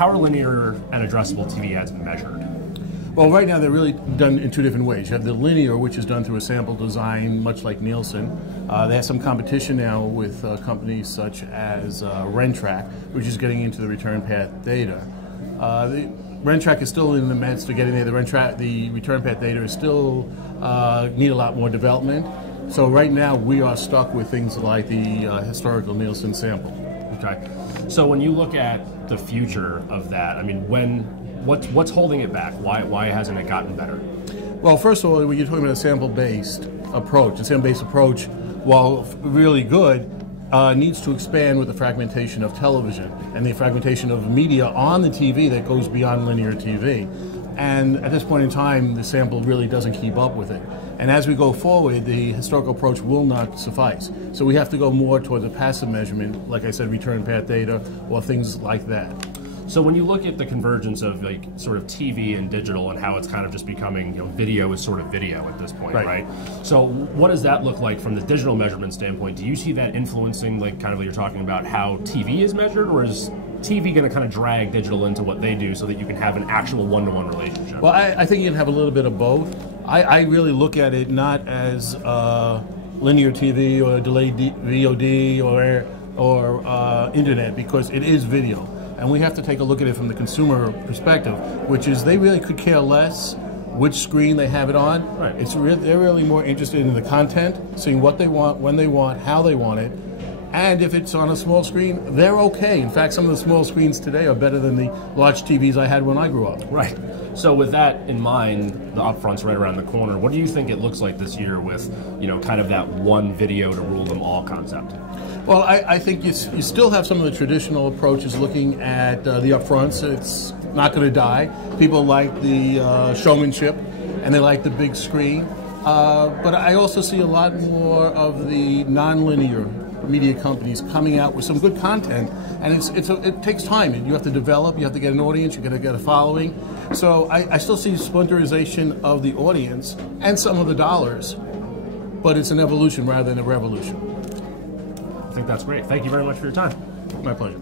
how are linear and addressable TV ads measured? Well, right now they're really done in two different ways. You have the linear, which is done through a sample design, much like Nielsen. They have some competition now with companies such as Rentrack, which is getting into the return path data. Rentrack is still in the midst of getting there. The return path data is still need a lot more development. So right now we are stuck with things like the historical Nielsen sample. Okay. So when you look at the future of that, I mean, what's holding it back? Why hasn't it gotten better? Well, first of all, when you're talking about a sample-based approach, the sample-based approach, while really good, needs to expand with the fragmentation of television and the fragmentation of media on the TV that goes beyond linear TV. And at this point in time, the sample really doesn't keep up with it. And as we go forward, the historical approach will not suffice. So we have to go more towards a passive measurement, like I said, return path data, or things like that. So when you look at the convergence of like sort of TV and digital and how it's kind of just becoming, video is sort of video at this point, right? So what does that look like from the digital measurement standpoint? Do you see that influencing, like kind of what you're talking about, how TV is measured, or is TV going to kind of drag digital into what they do so that you can have an actual one-to-one relationship? Well, I think you can have a little bit of both. I really look at it not as linear TV or delayed VOD or internet, because it is video. And we have to take a look at it from the consumer perspective, which is they really could care less which screen they have it on. Right. They're really more interested in the content, seeing what they want, when they want, how they want it. And if it's on a small screen, they're okay. In fact, some of the small screens today are better than the large TVs I had when I grew up. Right. So with that in mind, the upfront's right around the corner. What do you think it looks like this year with, kind of that one video to rule them all concept? Well, I think you still have some of the traditional approaches looking at the upfronts. It's not going to die. People like the showmanship, and they like the big screen. But I also see a lot more of the non-linear media companies coming out with some good content, and it takes time. You have to develop, you have to get an audience, you got to get a following. So I still see splinterization of the audience and some of the dollars, but it's an evolution rather than a revolution. I think that's great. Thank you very much for your time. My pleasure.